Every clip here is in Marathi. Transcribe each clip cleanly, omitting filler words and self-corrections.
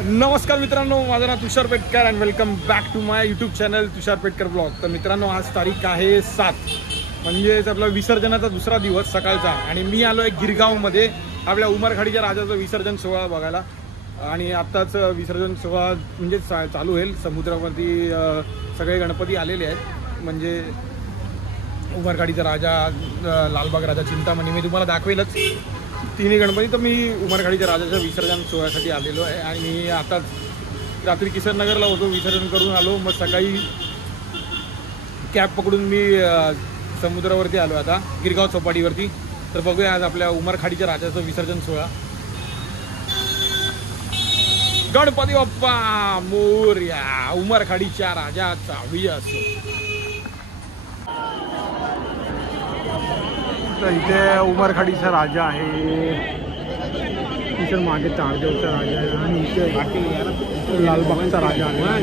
नमस्कार मित्रांनो, माझं नाव Tushar Petkar and welcome back to my YouTube channel Tushar Petkar blog. तर मित्रांनो, आज तारीख आहे 7, म्हणजेच आपला विसर्जनाचा दुसरा दिवस सकाळचा. आणि मी आलो आहे गिरगावमध्ये आपल्या उमरखाडीच्या राजाचं विसर्जन सोहळा बघायला. आणि आत्ताच विसर्जन सोहळा म्हणजे चालू होईल. समुद्रावरती सगळे गणपती आलेले आहेत. म्हणजे उमरखाडीचा राजा, लालबाग राजा, चिंतामणी मी तुम्हाला दाखवेलच तिन्ही गणपती. तर मी उमरखाडीच्या राजाच्या विसर्जन सोहळ्यासाठी आलेलो आहे. आणि मी आताच रात्री किशननगरला होतो, विसर्जन करून आलो. मग सकाळी कॅब पकडून मी समुद्रावरती आलो आता गिरगाव चौपाटीवरती. तर बघूया आज आपल्या उमरखाडीच्या राजाचं विसर्जन सोहळा. गणपती बाप्पा मोरया, उमरखाडीच्या राजाचा विजय. तर इथे उमरखाडीचा राजा आहे, इथे मागे तारदेवचा राजा आहे आणि इथे लालबागचा राजा आहे.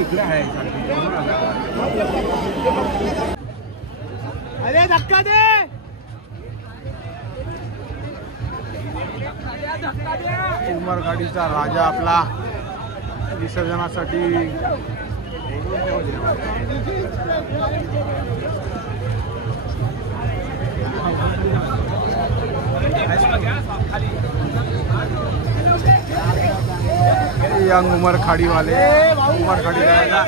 इकडे आहे. अरे धक्का दे. उमरखाडीचा राजा आपला विसर्जनासाठी यंग उमरखाडीवाले उमरखाडी राजा.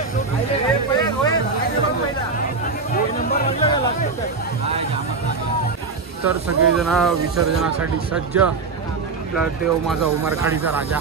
तर सगळेजण विसर्जनासाठी सज्ज. देव माझा उमरखाडीचा राजा.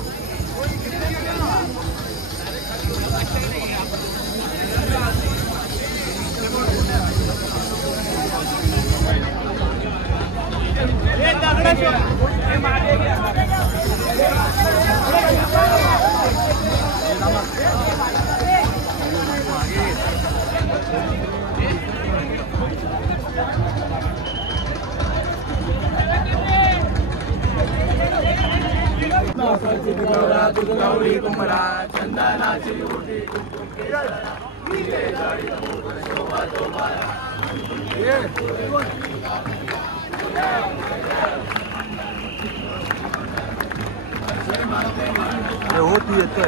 गौरी कुमरा चंदनाची उठी होती येते.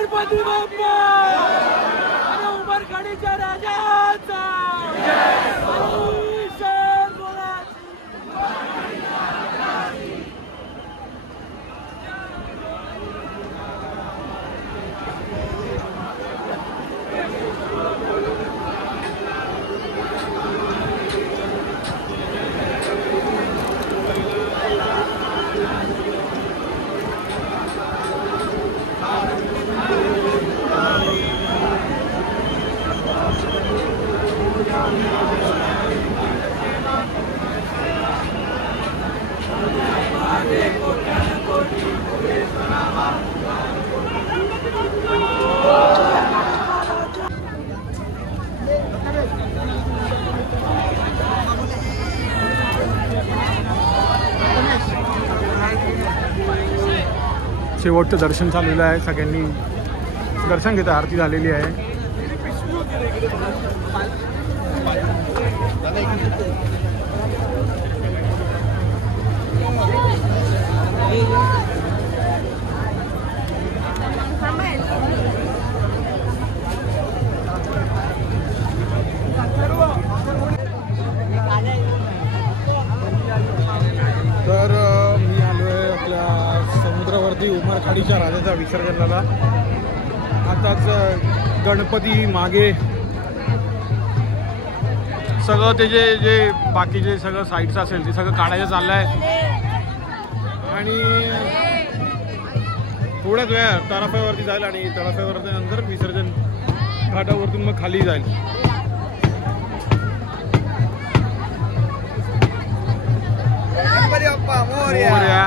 गणपती बाप्पा आणि उमरखाडीच्या राजाचा शेवटचं दर्शन चाललेलं आहे. सगळ्यांनी दर्शन घेता, आरती झालेली आहे. तर मी आलोय आपल्या समुद्रावरती उमरखाडीच्या राजाच्या विसर्जनाला. आताच गणपती मागे सगळं ते जे बाकीचे सगळं साईड्स असेल ते सगळं काढायचं चाललं आहे. आणि थोड्याच वेळा तराफ्यावरती जाईल आणि तराफ्यावरती नंतर विसर्जन घाटावरतून मग खाली जाईल. मोरया.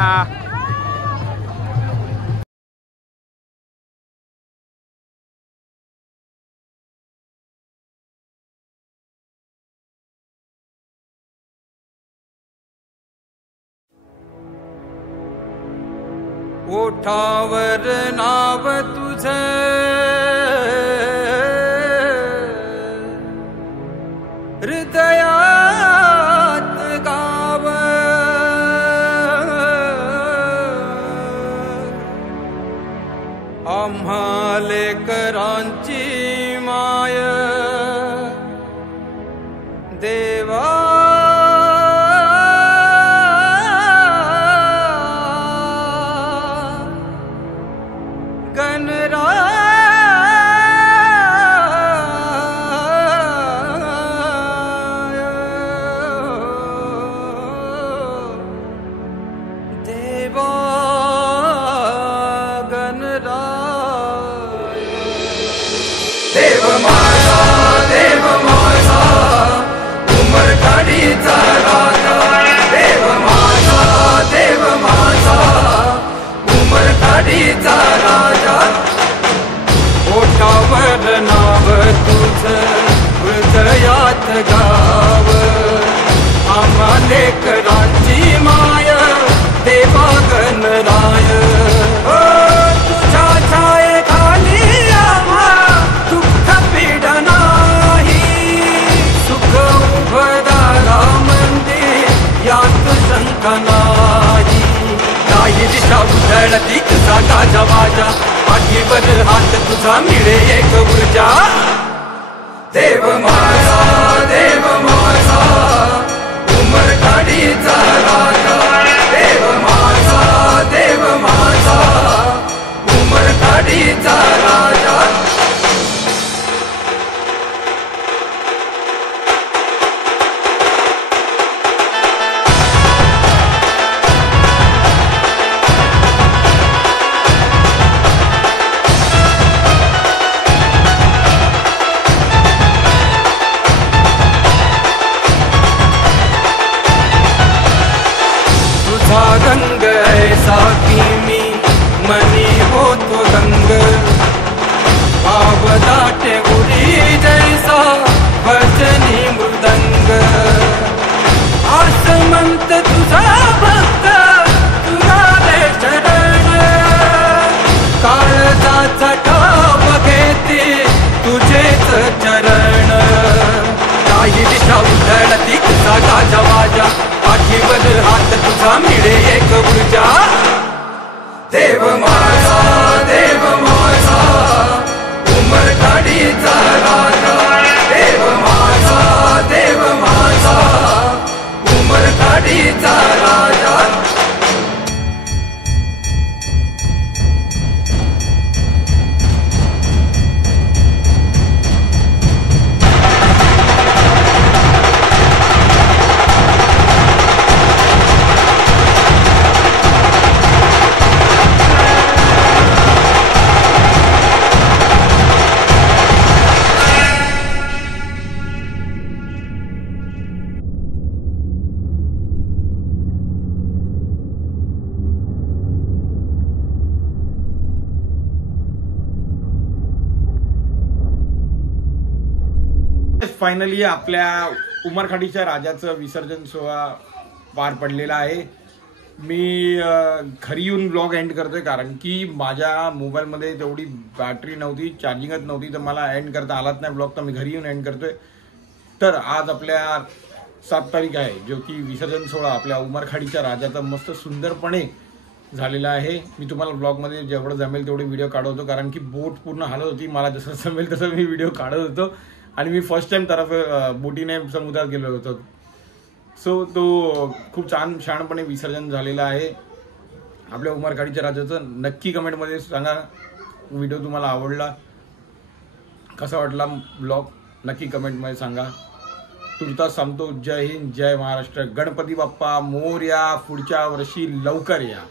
ओठावर नाव तुझे हृदयात गाव आम्हा लेकरांची माय देवा देव माझा उमरखाडीचा राजा. देव माझा उमरखाडीचा राजा. ओठावर नाव तुझं हृदयात गाव आम्हा लेकरांची माय देवा गणराय. तुझ्या छायेखाली आम्हा दुःख पीड नाही. सुख उभदारा मंदिर यात शंका नाही. काही दिशा उधळती तुझा गाजा वाजा पाठीवर हात तुझा मिळे एक ऊर्जा. देव माझा उमरखाडीचा राजा. देव माझा उमरखाडीचा राजा. रंग ऐसा की मी मनी होतो रंग भाव दाटे उडी जैसा भजनी मृदंग. आसमंत तुझा भक्त तुझा रे शरण काळजाचा ठाव घेते तुझेच चरण. काही दिशा उधळती तुझा गाजा वाजा पाठीवर हात तुझा मिळे एक ऊर्जा. देव माझा फायनली आपल्या उमरखाडीच्या राजाचं विसर्जन सोहळा पार पडलेला आहे. मी घरी येऊन ब्लॉग एंड करतोय कारण की माझ्या मोबाईलमध्ये तेवढी बॅटरी नव्हती, चार्जिंगच नव्हती, तर मला एंड करता आलाच नाही ब्लॉग. तर मी घरी येऊन एंड करतोय. तर आज आपल्या 7 तारीख आहे, जो की विसर्जन सोहळा आपल्या उमरखाडीच्या राजाचा मस्त सुंदरपणे झालेला आहे. मी तुम्हाला ब्लॉगमध्ये जेवढं जमेल तेवढे व्हिडिओ काढवतो कारण की बोट पूर्ण हालत होती. मला जसं जमेल तसं मी व्हिडिओ काढत होतो आणि मी फर्स्ट टाइम बोटीने समुद्रात गेलो होतो. सो तो खूप छानपणे विसर्जन झालेला आहे आपल्या उमरखाडीच्या राजाचं. नक्की कमेंटमध्ये सांगा व्हिडिओ तुम्हाला आवडला, कसा वाटला ब्लॉग नक्की कमेंटमध्ये सांगा. तुर्तास सांगतो जय हिंद, जय महाराष्ट्र, गणपती बाप्पा मोरया, पुढच्या वर्षी लवकर या.